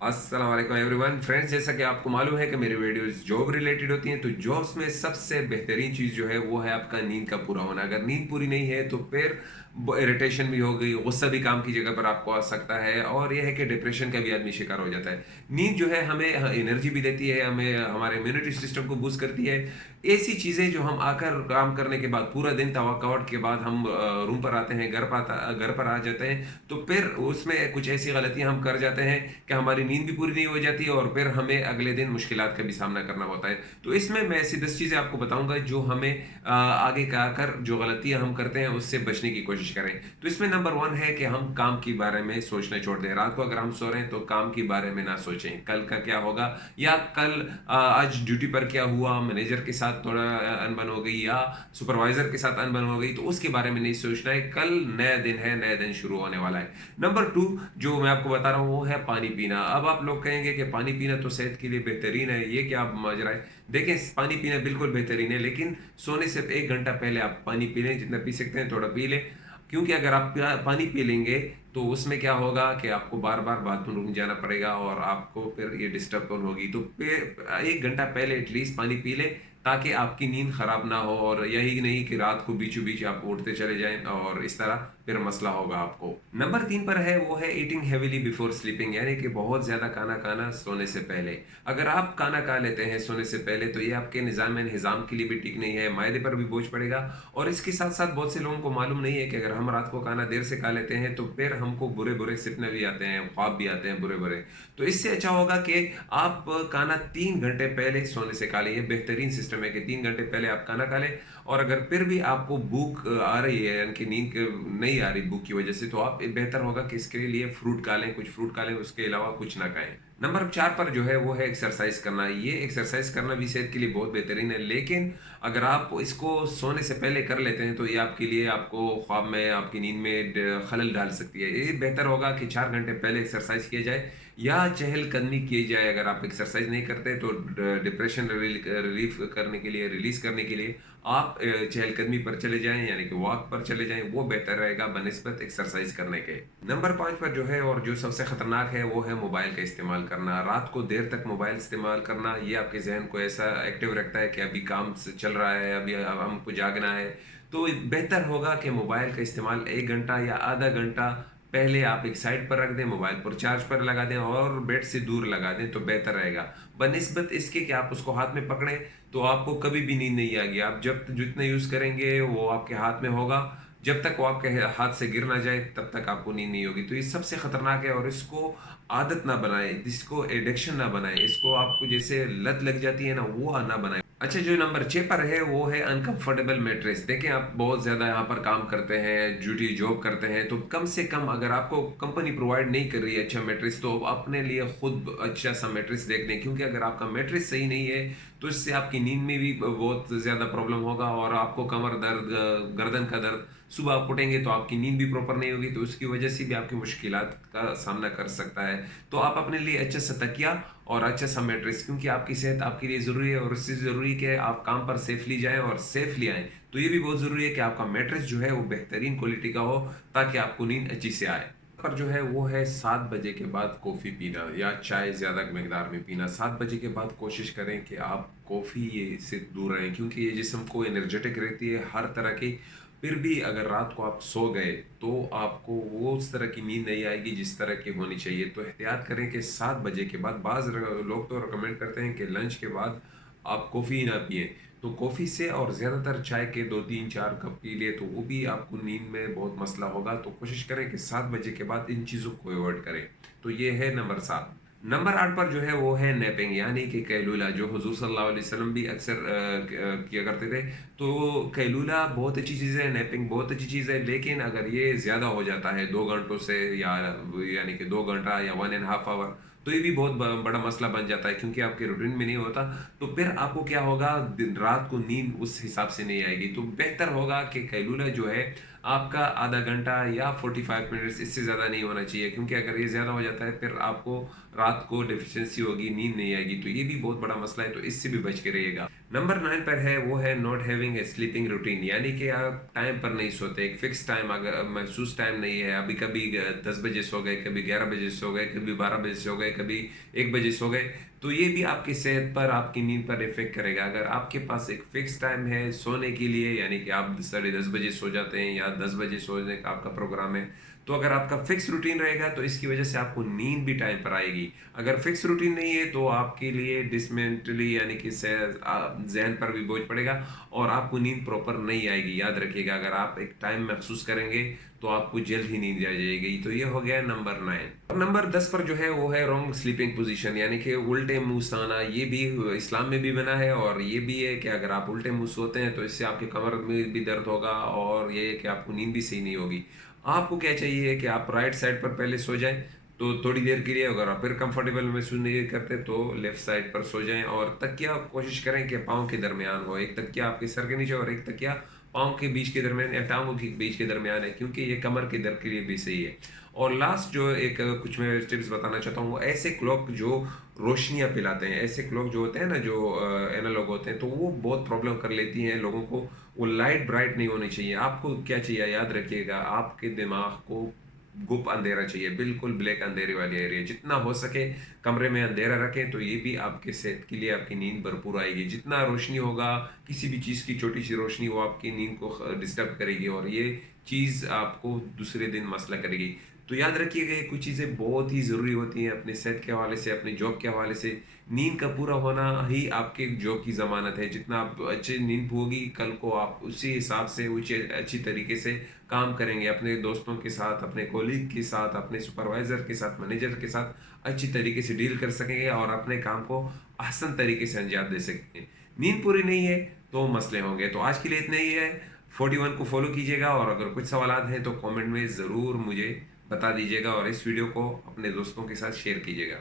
अस्सलाम वालेकुम everyone friends, जैसा कि आपको मालूम है कि मेरी वीडियोस जॉब रिलेटेड होती हैं। तो जॉब्स में सबसे बेहतरीन चीज़ जो है वो है आपका नींद का पूरा होना। अगर नींद पूरी नहीं है तो फिर इरिटेशन भी हो गई, गुस्सा भी काम की जगह पर आपको आ सकता है, और यह है कि डिप्रेशन का भी आदमी शिकार हो जाता है। नींद जो है हमें एनर्जी भी देती है, हमें हमारे इम्यूनिटी सिस्टम को बूस्ट करती है। ऐसी चीज़ें जो हम आकर काम करने के बाद पूरा दिन थकावट के बाद हम रूम पर आते हैं, घर पर आ जाते हैं, तो फिर उसमें कुछ ऐसी गलतियां हम कर जाते हैं कि हमारी नींद भी पूरी नहीं हो जाती है, और फिर हमें अगले दिन मुश्किलात का भी सामना करना होता है। तो इसमें मैं ऐसी 10 चीज़ें आपको बताऊंगा जो हमें आगे का आकर जो गलतियां हम करते हैं उससे बचने की कोशिश करें। तो इसमें नंबर वन है कि हम काम के बारे में सोचना छोड़ दें। रात को अगर हम सो रहे हैं तो काम के बारे में ना सोचें, कल का क्या होगा, या कल आज ड्यूटी पर क्या हुआ, मैनेजर के साथ थोड़ा अनबन हो गई, या सुपरवाइजर के साथ अनबन हो गई, तो उसके बारे में नहीं सोचना है। कल नया दिन है, नया दिन शुरू होने वाला है। नंबर टू जो मैं आपको बता रहा हूँ वो है पानी पीना। अब आप लोग कहेंगे कि पानी पीना तो सेहत के लिए बेहतरीन है, ये क्या माजरा है? देखिए, पानी पीना बिल्कुल बेहतरीन है, लेकिन सोने से 1 घंटा पहले आप पानी पी लें, जितना पी सकते हैं थोड़ा पी लें। क्योंकि अगर आप पानी पी लेंगे तो उसमें क्या होगा कि आपको बार बार बाथरूम जाना पड़ेगा और आपको फिर ये डिस्टर्ब होगी। तो 1 घंटा पहले एटलीस्ट पानी पी लें, ताकि आपकी नींद खराब ना हो, और यही नहीं कि रात को बीचों बीच आप उठते चले जाएं और इस तरह फिर मसला होगा आपको। नंबर 3 पर है वो है ईटिंग हेविली बिफोर स्लीपिंग, यानी कि बहुत ज़्यादा खाना खाना सोने से पहले। अगर आप खाना खा लेते हैं सोने से पहले तो ये आपके निज़ाम हिजाम के लिए भी ठीक नहीं है, मायदे पर भी बोझ पड़ेगा। और इसके साथ साथ बहुत से लोगों को मालूम नहीं है कि अगर हम रात को खाना देर से खा लेते हैं तो फिर हमको बुरे बुरे सपने भी आते हैं, ख्वाब भी आते हैं बुरे बुरे। तो इससे अच्छा होगा कि आप खाना 3 घंटे पहले सोने से खा लें। ये बेहतरीन सिस्टम है कि 3 घंटे पहले आप खाना खा लें। और अगर फिर भी आपको भूख आ रही है, यानी कि नींद नहीं आ रही भूख की वजह से, तो आप बेहतर होगा कि इसके लिए फ्रूट खा लें, कुछ फ्रूट खा लें, उसके अलावा कुछ ना खाएं। नंबर 4 पर जो है वो है एक्सरसाइज करना। ये एक्सरसाइज करना भी सेहत के लिए बहुत बेहतरीन है, लेकिन अगर आप इसको सोने से पहले कर लेते हैं तो ये आपके लिए आपको ख्वाब में, आपकी नींद में खलल डाल सकती है। ये बेहतर होगा कि 4 घंटे पहले एक्सरसाइज किया जाए या चहलकदमी की जाए। अगर आप एक्सरसाइज नहीं करते तो डिप्रेशन रिलीफ करने के लिए, रिलीज करने के लिए आप चहलकदमी पर चले जाएं, यानी कि वॉक पर चले जाएं, वो बेहतर रहेगा बनिस्बत एक्सरसाइज करने के। नंबर 5 पर जो है और जो सबसे खतरनाक है वो है मोबाइल का इस्तेमाल करना। रात को देर तक मोबाइल इस्तेमाल करना, ये आपके जहन को ऐसा एक्टिव रखता है कि अभी काम से चल रहा है, अभी अब हमको जागना है। तो बेहतर होगा कि मोबाइल का इस्तेमाल 1 घंटा या आधा घंटा पहले आप एक साइड पर रख दें, मोबाइल पर चार्ज पर लगा दें और बेड से दूर लगा दें, तो बेहतर रहेगा। बनिस्बत इसके कि आप उसको हाथ में पकड़ें तो आपको कभी भी नींद नहीं आएगी। आप जब जितना यूज़ करेंगे वो आपके हाथ में होगा, जब तक वो आपके हाथ से गिर ना जाए तब तक आपको नींद नहीं होगी। तो ये सबसे खतरनाक है, और इसको आदत ना बनाएं, इसको एडिक्शन ना बनाएं, इसको आपको जैसे लत लग जाती है ना, वो ना बनाएं। अच्छा, जो नंबर 6 पर है वो है अनकंफर्टेबल मैट्रेस। देखें, आप बहुत ज़्यादा यहाँ पर काम करते हैं, ड्यूटी जॉब करते हैं, तो कम से कम अगर आपको कंपनी प्रोवाइड नहीं कर रही है अच्छा मैट्रेस, तो अपने लिए खुद अच्छा सा मैट्रेस देख लें। क्योंकि अगर आपका मैट्रेस सही नहीं है तो इससे आपकी नींद में भी बहुत ज़्यादा प्रॉब्लम होगा, और आपको कमर दर्द, गर्दन का दर्द, सुबह आप उठेंगे तो आपकी नींद भी प्रॉपर नहीं होगी, तो उसकी वजह से भी आपकी मुश्किलात का सामना कर सकता है। तो आप अपने लिए अच्छा सा तकिया और अच्छा सा मैट्रेस, क्योंकि आपकी सेहत आपके लिए ज़रूरी है, और इससे ज़रूरी है कि आप काम पर सेफली जाएं और सेफली आएँ। तो ये भी बहुत ज़रूरी है कि आपका मैट्रेस जो है वो बेहतरीन क्वालिटी का हो, ताकि आपको नींद अच्छी से आए। पर जो है वो है 7 बजे के बाद कॉफ़ी पीना या चाय ज़्यादा मकदार में पीना। 7 बजे के बाद कोशिश करें कि आप कॉफ़ी ये से दूर रहें, क्योंकि ये जिस्म को एनर्जेटिक रहती है हर तरह की। फिर भी अगर रात को आप सो गए तो आपको वो उस तरह की नींद नहीं आएगी जिस तरह की होनी चाहिए। तो एहतियात करें कि 7 बजे के बाद, लोग तो रिकमेंड करते हैं कि लंच के बाद आप कॉफ़ी ना पिए। तो कॉफ़ी से और ज़्यादातर चाय के 2 3 4 कप पी लिए तो वो भी आपको नींद में बहुत मसला होगा। तो कोशिश करें कि 7 बजे के बाद इन चीज़ों को अवॉइड करें। तो ये है नंबर 7। नंबर 8 पर जो है वो है नैपिंग, यानी कि कैलूला, जो हुजूर सल्लल्लाहु अलैहि वसल्लम भी अक्सर किया करते थे। तो कैलूला बहुत अच्छी चीज़ है, नैपिंग बहुत अच्छी चीज़ है, लेकिन अगर ये ज़्यादा हो जाता है 2 घंटों से, या यानी कि 2 घंटा या 1.5 आवर, तो ये भी बहुत बड़ा मसला बन जाता है, क्योंकि आपके रूटीन में नहीं होता। तो फिर आपको क्या होगा, दिन रात को नींद उस हिसाब से नहीं आएगी। तो बेहतर होगा कि कैलूला जो है आपका आधा घंटा या 45 मिनट्स, इससे ज़्यादा नहीं होना चाहिए, क्योंकि अगर ये ज़्यादा हो जाता है फिर आपको रात को डिफिशियंसी होगी, नींद नहीं आएगी, तो ये भी बहुत बड़ा मसला है, तो इससे भी बच के रहिएगा। नंबर 9 पर है वो है not having a sleeping routine, यानी कि आप टाइम पर नहीं सोते, एक फिक्स टाइम अगर महसूस टाइम नहीं है। अभी कभी 10 बजे सो गए, कभी 11 बजे सो गए, कभी 12 बजे सो गए, कभी 1 बजे सो गए, तो ये भी आपकी सेहत पर, आपकी नींद पर इफेक्ट करेगा। अगर आपके पास एक फिक्स टाइम है सोने के लिए, यानी कि आप 10:30 बजे सो जाते हैं या 10 बजे सोने का आपका प्रोग्राम है, तो अगर आपका फिक्स रूटीन रहेगा तो इसकी वजह से आपको नींद भी टाइम पर आएगी। अगर फिक्स रूटीन नहीं है तो आपके लिए डिसमेंटली, यानी कि जहन पर भी बोझ पड़ेगा और आपको नींद प्रॉपर नहीं आएगी। याद रखिएगा, अगर आप एक टाइम महसूस करेंगे तो आपको जल्द ही नींद आ जाएगी। तो ये हो गया नंबर 9। और नंबर 10 पर जो है वो है रॉन्ग स्लीपिंग पोजीशन, यानी कि उल्टे मुंह सोना। ये भी इस्लाम में भी बना है और ये भी है कि अगर आप उल्टे मुंह सोते हैं तो इससे आपके कमर में भी दर्द होगा और ये है कि आपको नींद भी सही नहीं होगी। आपको क्या चाहिए कि आप राइट साइड पर पहले सो जाएं, तो थोड़ी देर के लिए, अगर आप फिर कंफर्टेबल महसूस नहीं करते तो लेफ्ट साइड पर सो जाएं, और तकिया कोशिश करें कि पाँव के दरमियान हो। एक तकिया आपके सर के नीचे और एक तकिया पाँव के बीच के दरमियान या टांगों के बीच के दरमियान है, क्योंकि ये कमर के दर्द के लिए भी सही है। और लास्ट जो एक कुछ मैं टिप्स बताना चाहता हूँ, वो ऐसे क्लॉक जो रोशनियाँ पिलाते हैं, ऐसे क्लॉक जो होते हैं ना, जो एनालॉग होते हैं, तो वो बहुत प्रॉब्लम कर लेती हैं लोगों को। वो लाइट ब्राइट नहीं होनी चाहिए। आपको क्या चाहिए, याद रखिएगा, आपके दिमाग को गुप अंधेरा चाहिए, बिल्कुल ब्लैक अंधेरे वाली एरिया। जितना हो सके कमरे में अंधेरा रखें, तो ये भी आपके सेहत के लिए, आपकी नींद भरपूर आएगी। जितना रोशनी होगा, किसी भी चीज़ की छोटी सी रोशनी, वो आपकी नींद को डिस्टर्ब करेगी और ये चीज़ आपको दूसरे दिन मसला करेगी। तो याद रखिएगा, ये कुछ चीज़ें बहुत ही ज़रूरी होती हैं अपने सेहत के हवाले से, अपने जॉब के हवाले से। नींद का पूरा होना ही आपके जॉब की ज़मानत है। जितना आप अच्छी नींद होगी, कल को आप उसी हिसाब से अच्छी तरीके से काम करेंगे, अपने दोस्तों के साथ, अपने कोलीग के साथ, अपने सुपरवाइज़र के साथ, मैनेजर के साथ अच्छी तरीके से डील कर सकेंगे और अपने काम को आसान तरीके से अंजाम दे सकेंगे। नींद पूरी नहीं है तो मसले होंगे। तो आज के लिए इतना ही है। 41 को फॉलो कीजिएगा और अगर कुछ सवालात हैं तो कमेंट में ज़रूर मुझे बता दीजिएगा और इस वीडियो को अपने दोस्तों के साथ शेयर कीजिएगा।